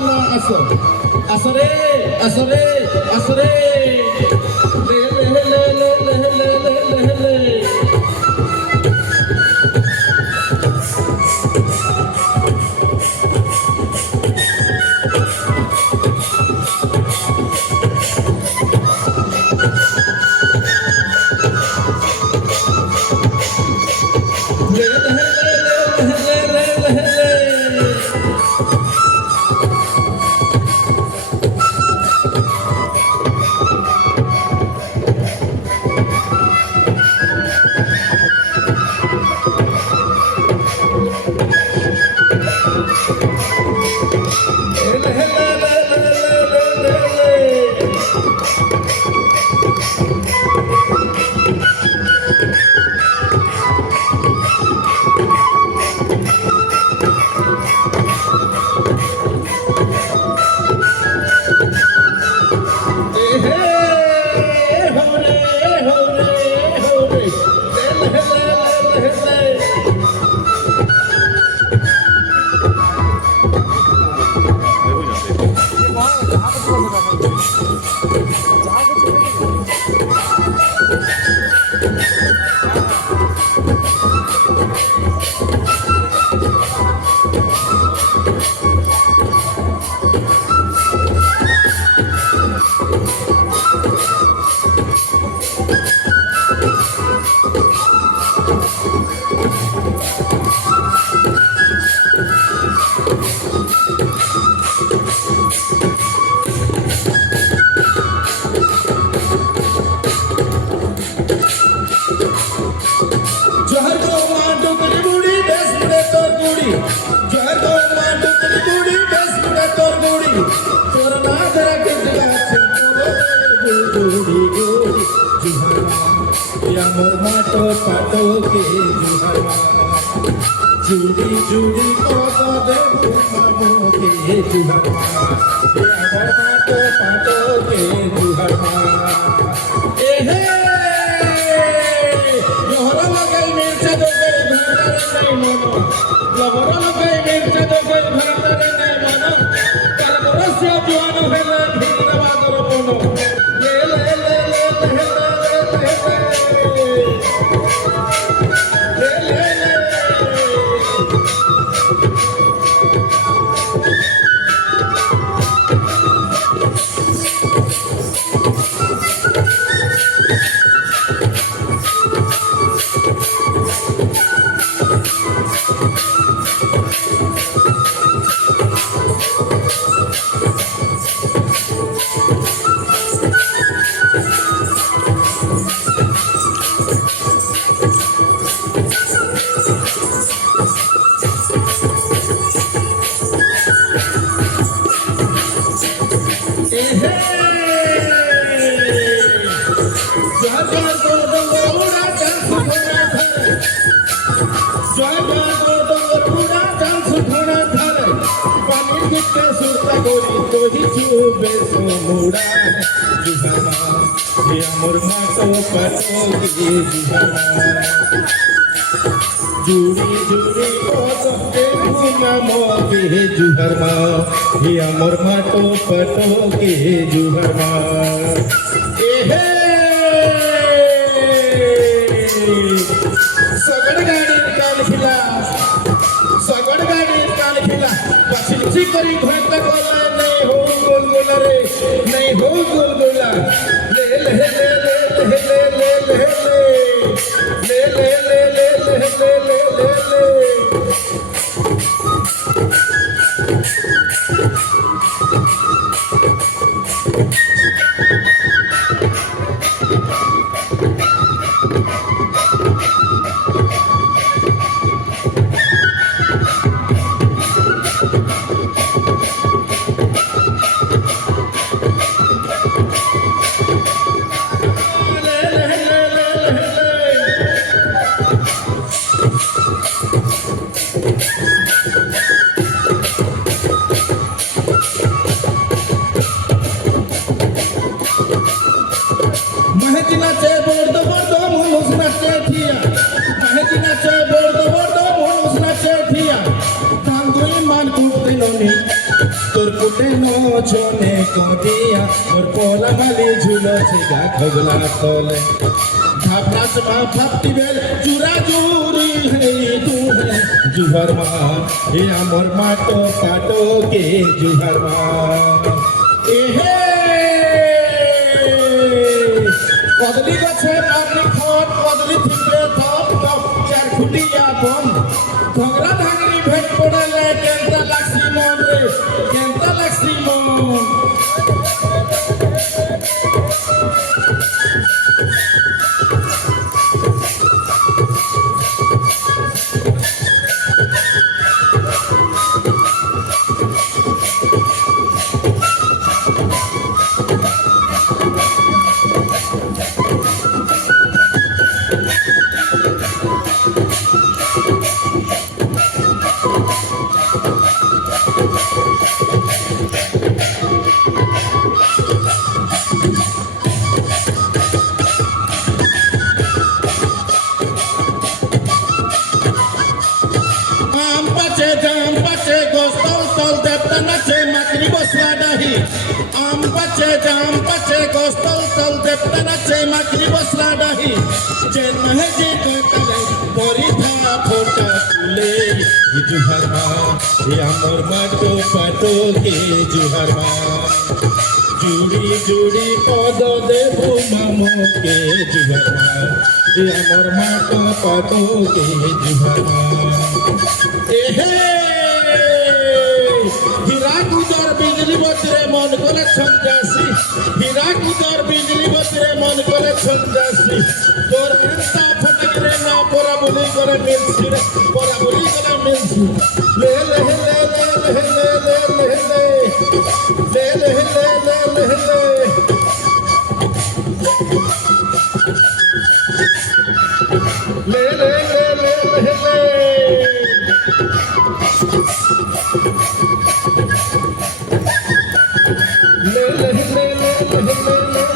না আসো আসরে আসরে আসরে লে লে লে লে লে লে লে লে লে আমার মাটো পাটো কে জুড়ি জুড়ি কত দেবু মামো কে আমার মাটো পাটো কে এ হে লহর লাগাই মির্চা দোকাই ঘরে নাই মনো লহর লাগাই মির্চা দোকাই ঘরে নাই মনো কার বরসে জোয়ান হেলা ভিন্ন বাদর মনো আমার মাটো পাটো কে জুড়ি জুড়ি কত দেবু মামো কে জুহার মা হে আমার মাটো পাটো কে জুহার মা এ হে সগড় গাড়ির কান খিলা বাসিলছি করি ঘন্টা গলা নেই হো গোল গোলা রে নেই হো গোল গোলা ले ले ले ले ले ले ले ले ले ले ले ले ले ले ले তোর ছনে কদিয়া মোর পোলা মালি ঝুলছে গা খগলা তলে ভাবনাস মা ভাবতি বেল চুরা চুরি হেই তুহে জুহার মা হে আমার মাটো পাটো কে জুহার মা এহে কদলি গছে মারলি খট কদলি থিপে থপ থপ চার খুটিয়া বন ঘগরা ধাগরি ভেট পড়লে কেনতা লাগছি মন রে কেনতা লাগছি মন জাম পাচে গোস্তল তল দেবতা নাচে মাকড়ি বসলা ডাহি আম পাচে জাম পাচে গোস্তল তল দেবতা নাচে মাকড়ি বসলা ডাহি চেন মহেজি কোতলে পরিধা ফোটা তুলে জুহার মা এ আমার মাটো পাটো কে জুহার মা জুড়ি জুড়ি পদ দেবু মামুকে জুহার মা এ আমার মাটো পাটো কে জুহার মা হীরা কুদর বিজলি বতরে মন করে সন্ন্যাসী হীরা কুদর বিজলি বতরে মন করে সন্ন্যাসী তোর এন্তা ফটকরে না পরা বলি করে মিলছি রে পরা বলি করে মিলছি লে লে লে লে লে লে লে লে লে লে লে লে লে Le le le le le le. Le le le le le le.